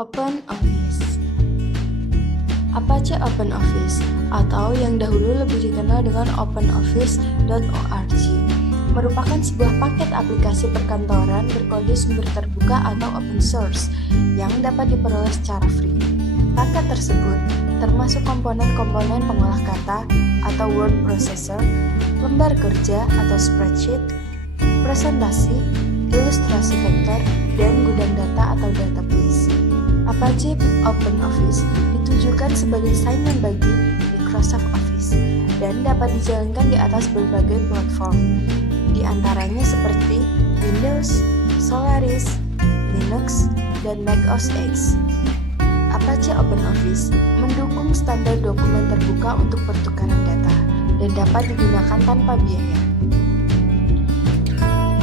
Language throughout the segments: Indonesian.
OpenOffice. Apache OpenOffice atau yang dahulu lebih dikenal dengan OpenOffice.org merupakan sebuah paket aplikasi perkantoran berkode sumber terbuka atau open source yang dapat diperoleh secara free. Paket tersebut termasuk komponen-komponen pengolah kata atau word processor, lembar kerja atau spreadsheet, presentasi, ilustrasi vektor, dan gudang data atau database. Apache OpenOffice ditujukan sebagai saingan bagi Microsoft Office dan dapat dijalankan di atas berbagai platform, di antaranya seperti Windows, Solaris, Linux, dan Mac OS X. Apache OpenOffice mendukung standar dokumen terbuka untuk pertukaran data dan dapat digunakan tanpa biaya.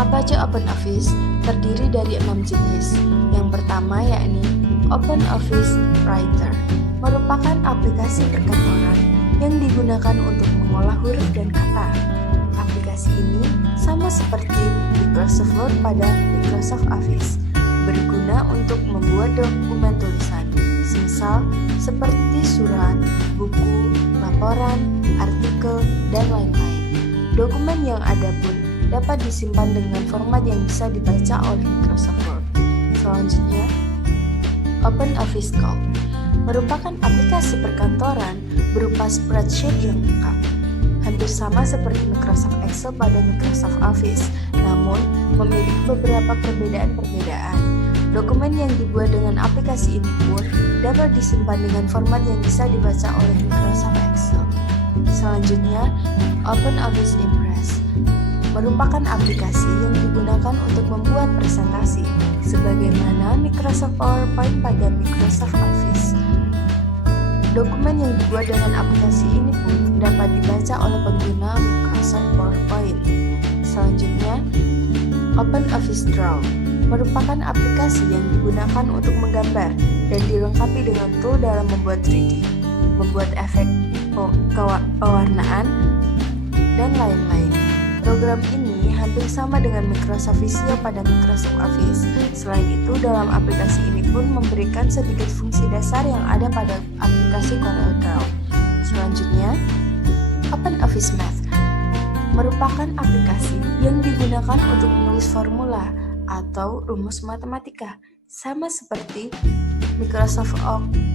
Apache OpenOffice terdiri dari 6 jenis. Yang pertama yakni OpenOffice Writer, merupakan aplikasi perkantoran yang digunakan untuk mengolah huruf dan kata. Aplikasi ini sama seperti Microsoft Word pada Microsoft Office, berguna untuk membuat dokumen tulisan, semisal seperti surat, buku, laporan, artikel, dan lain-lain. Dokumen yang ada pun dapat disimpan dengan format yang bisa dibaca oleh Microsoft Word. Selanjutnya, OpenOffice Calc merupakan aplikasi perkantoran berupa spreadsheet yang lengkap, hampir sama seperti Microsoft Excel pada Microsoft Office, namun memiliki beberapa perbedaan-perbedaan. Dokumen yang dibuat dengan aplikasi ini pun dapat disimpan dengan format yang bisa dibaca oleh Microsoft Excel. Selanjutnya, OpenOffice Impress merupakan aplikasi yang digunakan untuk membuat presentasi, sebagaimana Microsoft PowerPoint pada Microsoft Office. Dokumen yang dibuat dengan aplikasi ini pun dapat dibaca oleh pengguna Microsoft PowerPoint. Selanjutnya, OpenOffice Draw merupakan aplikasi yang digunakan untuk menggambar dan dilengkapi dengan tool dalam membuat 3D, membuat efek pewarnaan, dan lain-lain. Program ini hampir sama dengan Microsoft Visio pada Microsoft Office. Selain itu, dalam aplikasi ini pun memberikan sedikit fungsi dasar yang ada pada aplikasi CorelDRAW. Selanjutnya, OpenOffice Math merupakan aplikasi yang digunakan untuk menulis formula atau rumus matematika, sama seperti Microsoft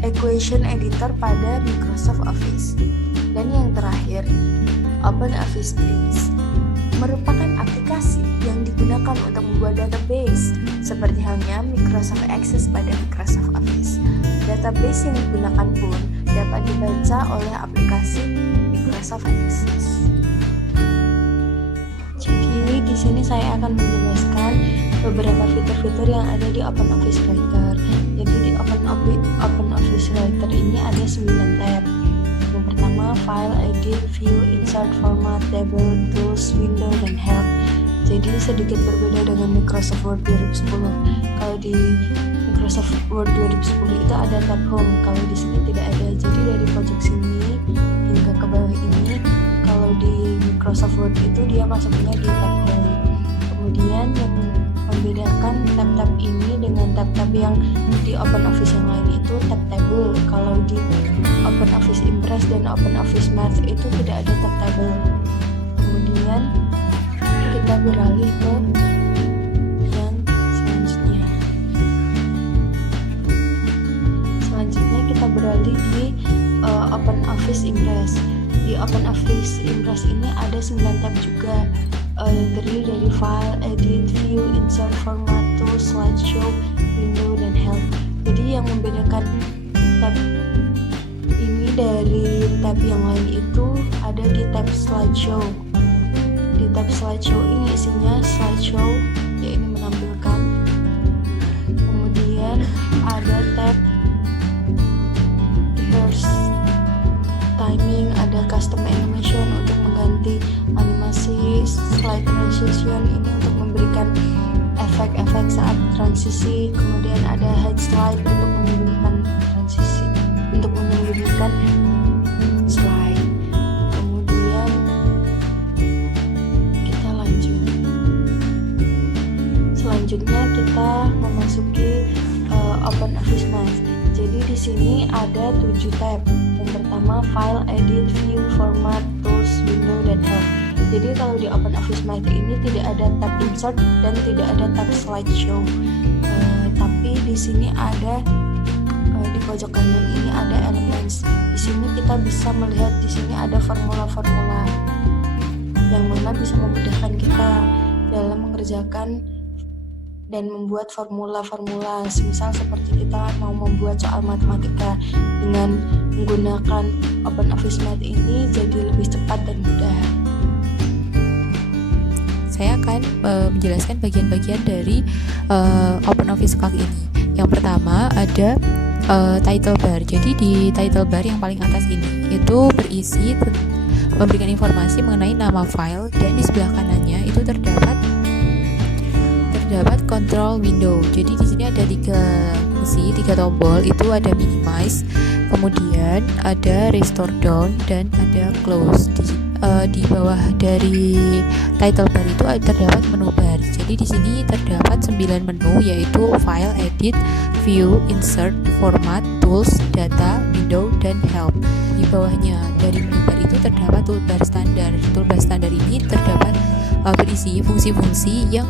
Equation Editor pada Microsoft Office. Dan yang terakhir, OpenOffice Base merupakan aplikasi yang digunakan untuk membuat database, seperti halnya Microsoft Access pada Microsoft Office. Database yang digunakan pun dapat dibaca oleh aplikasi Microsoft Access. Jadi di sini saya akan menjelaskan beberapa fitur-fitur yang ada di OpenOffice Writer. Jadi di OpenOffice Writer ini ada 9 tab. Yang pertama, File, Edit, View, Insert, Format, Table, Tools, Window, dan Help. Jadi sedikit berbeda dengan Microsoft Word 2010. Kalau di Microsoft Word 2010 itu ada tab Home, kalau di sini tidak ada. Jadi dari pojok sini hingga ke bawah ini, kalau di Microsoft Word itu dia masuknya di tab Home. Kemudian yang membedakan tab-tab ini dengan tab-tab yang di OpenOffice yang lain itu tab table. Kalau di OpenOffice Impress dan OpenOffice Math itu tidak ada tab table. Kemudian kita beralih ke yang selanjutnya. Selanjutnya kita beralih di OpenOffice Impress. Di OpenOffice Impress ini ada 9 tab juga, yang terdiri dari File, Edit, View, Insert, Format, Tools, Slideshow, Window, dan Help. Jadi yang membedakan tab ini dari tab yang lain itu ada di tab Slideshow. Di tab Slideshow ini isinya slideshow, yaitu menampilkan. Kemudian ada tab Rehearse Timing, ada Custom Animation untuk mengganti animasi, Slide Transition ini untuk memberikan efek-efek saat transisi. Kemudian ada Hide Slide untuk menyembunyikan transisi, untuk menyembunyikan slide. Kemudian kita lanjut. Selanjutnya kita memasuki OpenOffice Nah, jadi di sini ada 7 tab. Yang pertama File, Edit, View, Format, Tools, Window, dan Help. Jadi kalau di OpenOffice Mac ini tidak ada tab Insert dan tidak ada tab Slideshow. Tapi di sini ada di pojok kanan ini ada Elements. Di sini kita bisa melihat di sini ada formula-formula yang mana bisa memudahkan kita dalam mengerjakan dan membuat formula-formula. Misal seperti kita mau membuat soal matematika dengan menggunakan OpenOffice Math ini jadi lebih cepat dan mudah. Saya akan menjelaskan bagian-bagian dari OpenOffice Calc ini. Yang pertama ada title bar. Jadi di title bar yang paling atas ini itu berisi memberikan informasi mengenai nama file, dan di sebelah kanannya itu terdapat control window. Jadi di sini ada 3 fungsi, 3 tombol. Itu ada minimize, kemudian ada restore down, dan ada close. Di bawah dari title bar itu terdapat menu bar. Jadi di sini terdapat 9 menu, yaitu file, edit, view, insert, format, tools, data, window, dan help. Di bawahnya dari menu bar itu terdapat toolbar standar. Toolbar standar ini terdapat berisi fungsi-fungsi yang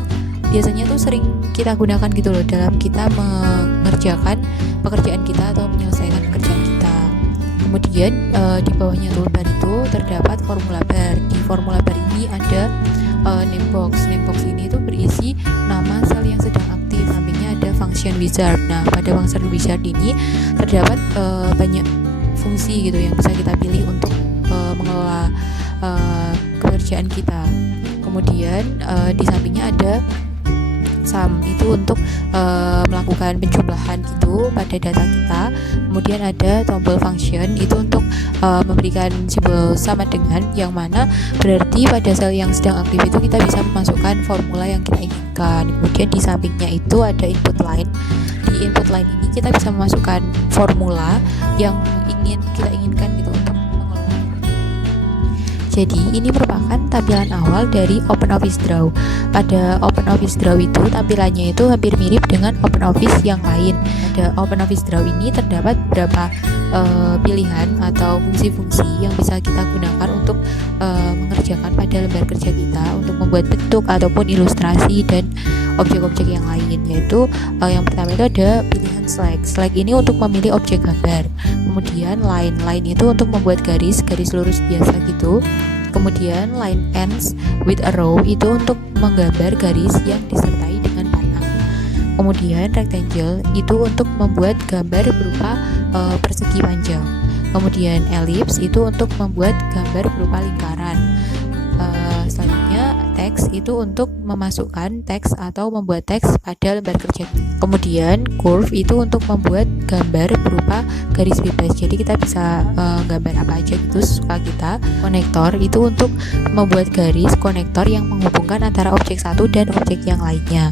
biasanya tuh sering kita gunakan gitu loh dalam kita mengerjakan pekerjaan kita atau menyelesaikan pekerjaan kita. Kemudian di bawahnya toolbar itu terdapat formula bar. Di formula bar ini ada name box. Name box ini itu berisi nama sel yang sedang aktif. Sampingnya ada function wizard. Nah, pada function wizard ini terdapat banyak fungsi gitu yang bisa kita pilih untuk mengelola pekerjaan kita. Kemudian di sampingnya ada sum, itu untuk melakukan penjumlahan gitu pada data kita. Kemudian ada tombol function, itu untuk memberikan simbol sama dengan, yang mana berarti pada sel yang sedang aktif itu kita bisa memasukkan formula yang kita inginkan. Kemudian di sampingnya itu ada input line. Di input line ini kita bisa memasukkan formula yang kita inginkan gitu untuk mengelola. Jadi ini merupakan tampilan awal dari OpenOffice Draw. Pada OpenOffice Draw itu tampilannya itu hampir mirip dengan OpenOffice yang lain. Pada OpenOffice Draw ini terdapat beberapa pilihan atau fungsi-fungsi yang bisa kita gunakan untuk mengerjakan pada lembar kerja kita, untuk membuat bentuk ataupun ilustrasi dan objek-objek yang lain. Yaitu yang pertama itu ada pilihan select. Select ini untuk memilih objek gambar. Kemudian line itu untuk membuat garis lurus biasa gitu. Kemudian line ends with a row itu untuk menggambar garis yang disertai dengan panah. Kemudian rectangle itu untuk membuat gambar berupa persegi panjang. Kemudian ellipse itu untuk membuat gambar berupa lingkaran. Selanjutnya text itu untuk memasukkan teks atau membuat teks pada lembar kerja. Kemudian curve itu untuk membuat gambar berupa garis bebas. Jadi kita bisa gambar apa aja gitu sesuka kita. Konektor itu untuk membuat garis konektor yang menghubungkan antara objek satu dan objek yang lainnya.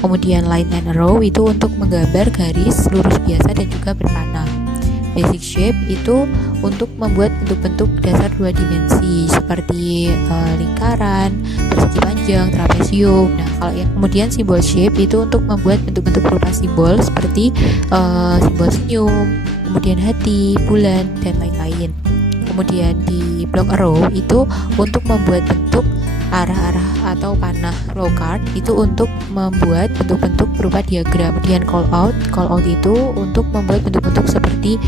Kemudian line and row itu untuk menggambar garis lurus biasa dan juga berpanah. Basic shape itu untuk membuat bentuk-bentuk dasar 2 dimensi seperti lingkaran, persegi panjang, trapesium. Nah, kalau yang kemudian simbol shape itu untuk membuat bentuk-bentuk berupa simbol seperti simbol senyum, kemudian hati, bulan, dan lain-lain. Kemudian di block arrow itu untuk membuat bentuk arah-arah atau panah. Flow chart itu untuk membuat bentuk-bentuk berupa diagram. Kemudian call out itu untuk membuat bentuk-bentuk seperti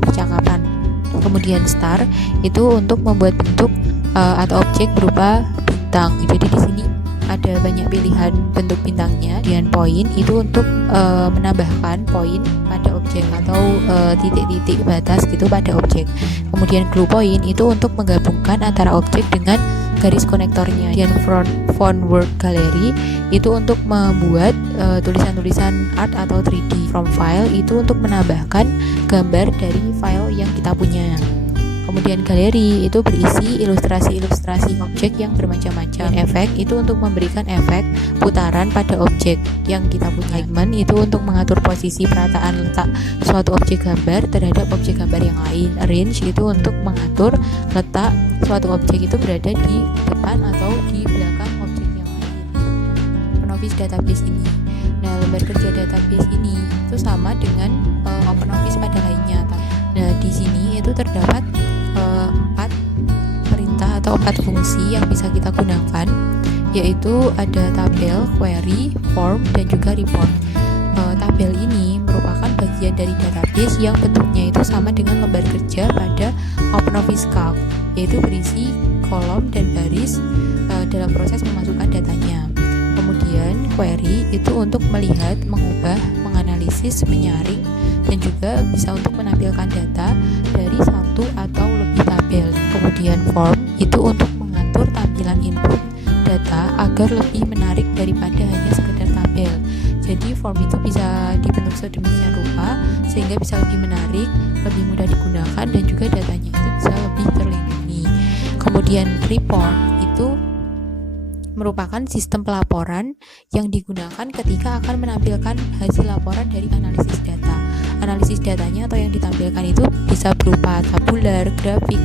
percakapan. Kemudian star itu untuk membuat bentuk atau objek berupa bintang. Jadi di sini ada banyak pilihan bentuk bintangnya. Dan point itu untuk menambahkan poin pada objek atau titik-titik batas gitu pada objek. Kemudian glue point itu untuk menggabungkan antara objek dengan garis konektornya. Dan font word gallery itu untuk membuat tulisan-tulisan art atau 3D. From file itu untuk menambahkan gambar dari file yang kita punya. Kemudian galeri itu berisi ilustrasi-ilustrasi objek yang bermacam-macam. Efek itu untuk memberikan efek putaran pada objek yang kita punya. Alignment itu untuk mengatur posisi perataan letak suatu objek gambar terhadap objek gambar yang lain. Arrange itu untuk mengatur letak suatu objek itu berada di depan atau di belakang objek yang lain. OpenOffice database ini. Nah, lembar kerja database ini itu sama dengan OpenOffice pada lainnya. Nah, di sini itu terdapat 4 perintah atau 4 fungsi yang bisa kita gunakan, yaitu ada tabel, query, form, dan juga report. Tabel ini merupakan bagian dari database yang bentuknya itu sama dengan lembar kerja pada OpenOffice Calc, yaitu berisi kolom dan baris dalam proses memasukkan datanya. Kemudian query itu untuk melihat, mengubah, menganalisis, menyaring, dan juga bisa untuk menampilkan data dari satu atau lebih tabel. Kemudian form itu untuk mengatur tampilan input data agar lebih menarik daripada hanya sekedar tabel. Jadi form itu bisa dibentuk sedemikian rupa sehingga bisa lebih menarik, lebih mudah digunakan, dan juga datanya itu bisa lebih terlindungi. Kemudian report itu merupakan sistem pelaporan yang digunakan ketika akan menampilkan hasil laporan dari analisis data. Analisis datanya atau yang ditampilkan itu bisa berupa tabular, grafik,